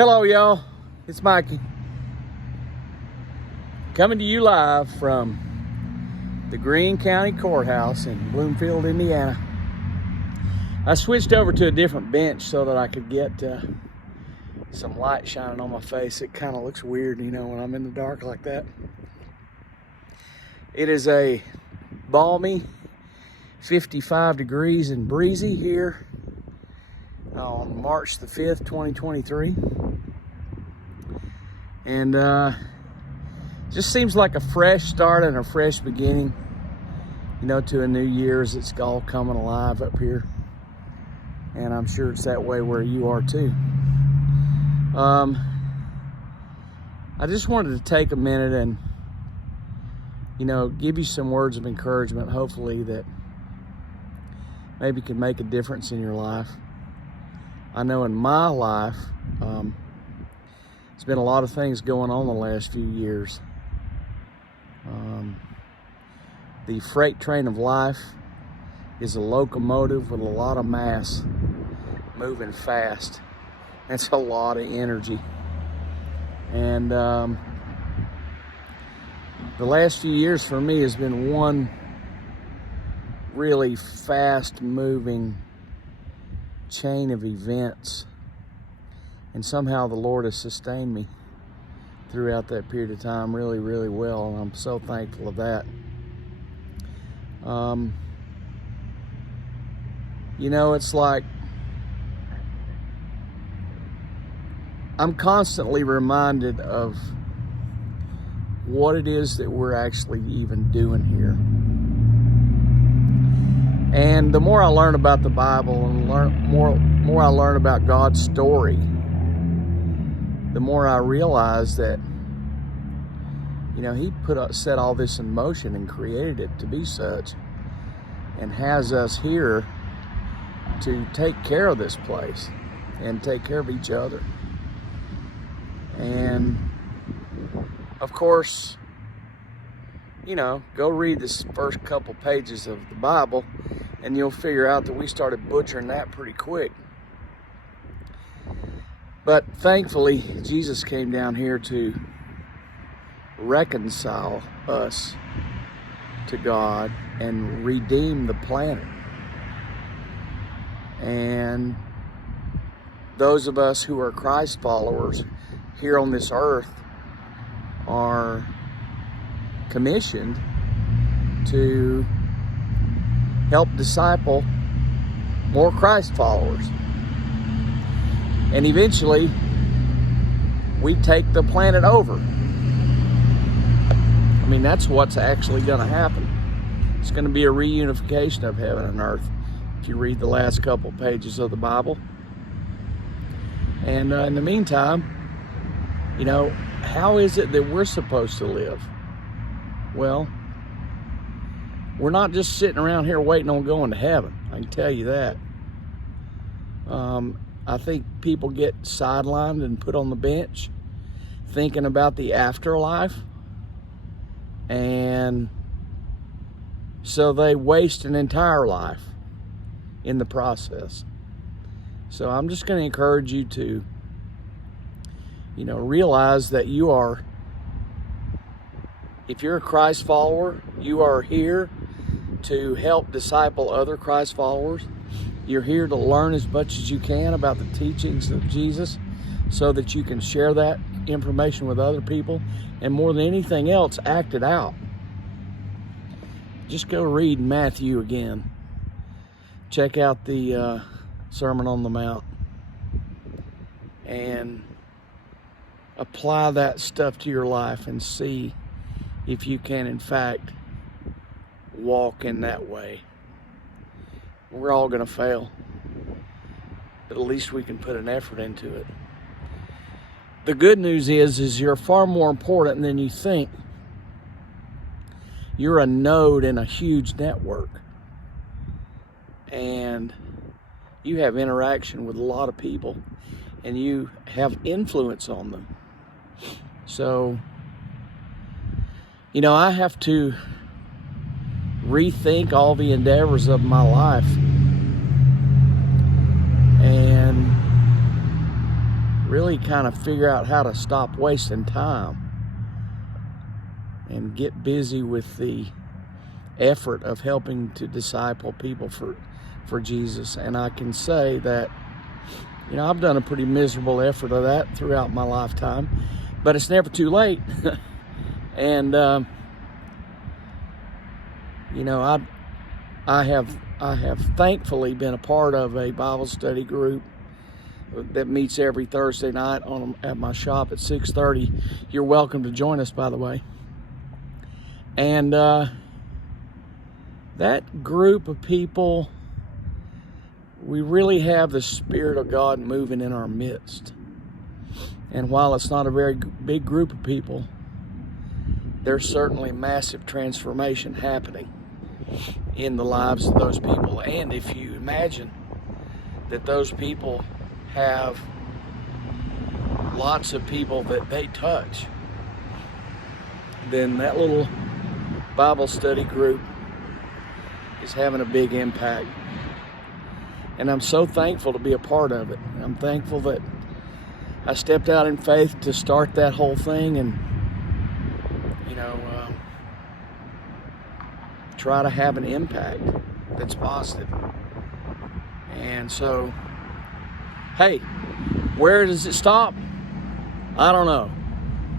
Hello, y'all. It's Mikey. Coming to you live from the Greene County Courthouse in Bloomfield, Indiana. I switched over to a different bench so that I could get some light shining on my face. It kind of looks weird, you know, when I'm in the dark like that. It is a balmy 55 degrees and breezy here on March the 5th, 2023. And just seems like a fresh start and a fresh beginning, you know, to a new year as it's all coming alive up here. And I'm sure it's that way where you are too. I just wanted to take a minute and, you know, give you some words of encouragement, hopefully that maybe can make a difference in your life. I know in my life, there's been a lot of things going on the last few years. The freight train of life is a locomotive with a lot of mass moving fast. That's a lot of energy. And the last few years for me has been one really fast moving chain of events, and somehow the Lord has sustained me throughout that period of time really, really well, and I'm so thankful of that. You know, it's like I'm constantly reminded of what it is that we're actually even doing here. And the more I learn about the Bible and more I learn about God's story, the more I realize that, you know, He set all this in motion and created it to be such, and has us here to take care of this place and take care of each other. And of course, you know, go read this first couple pages of the Bible and you'll figure out that we started butchering that pretty quick. But thankfully, Jesus came down here to reconcile us to God and redeem the planet. And those of us who are Christ followers here on this earth are commissioned to help disciple more Christ followers. And eventually, we take the planet over. I mean, that's what's actually going to happen. It's going to be a reunification of heaven and earth, if you read the last couple pages of the Bible. And in the meantime, you know, how is it that we're supposed to live? Well, we're not just sitting around here waiting on going to heaven. I can tell you that. I think people get sidelined and put on the bench thinking about the afterlife. And so they waste an entire life in the process. So I'm just going to encourage you to, you know, realize that you are, if you're a Christ follower, you are here to help disciple other Christ followers. You're here to learn as much as you can about the teachings of Jesus so that you can share that information with other people, and more than anything else, act it out. Just go read Matthew again. Check out the Sermon on the Mount and apply that stuff to your life and see if you can, in fact, walk in that way. We're all going to fail, but at least we can put an effort into it. The good news is you're far more important than you think. You're a node in a huge network, and you have interaction with a lot of people, and you have influence on them. So, you know, I have to rethink all the endeavors of my life and really kind of figure out how to stop wasting time and get busy with the effort of helping to disciple people for Jesus. And I can say that, you know, I've done a pretty miserable effort of that throughout my lifetime, but it's never too late. And you know, I have thankfully been a part of a Bible study group that meets every Thursday night at my shop at 6:30. You're welcome to join us, by the way. And that group of people, we really have the Spirit of God moving in our midst. And while it's not a very big group of people, there's certainly massive transformation happening in the lives of those people. And if you imagine that those people have lots of people that they touch, then that little Bible study group is having a big impact. And I'm so thankful to be a part of it. I'm thankful that I stepped out in faith to start that whole thing and, you know, try to have an impact that's positive. And so, hey, where does it stop? I don't know.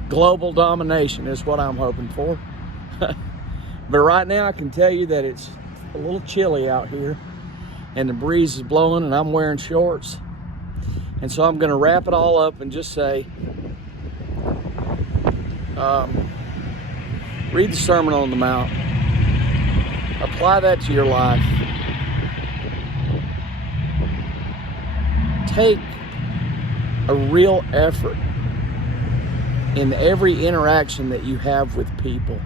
Global domination is what I'm hoping for. But right now I can tell you that it's a little chilly out here and the breeze is blowing and I'm wearing shorts. And so I'm going to wrap it all up and just say, read the Sermon on the Mount. Apply that to your life. Take a real effort in every interaction that you have with people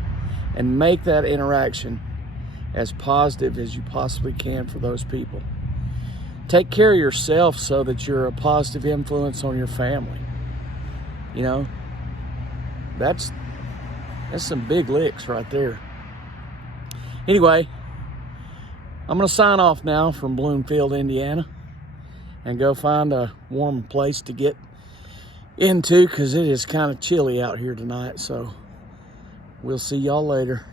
and make that interaction as positive as you possibly can for those people. Take care of yourself so that you're a positive influence on your family. You know, that's some big licks right there. Anyway, I'm going to sign off now from Bloomfield, Indiana, and go find a warm place to get into because it is kind of chilly out here tonight. So we'll see y'all later.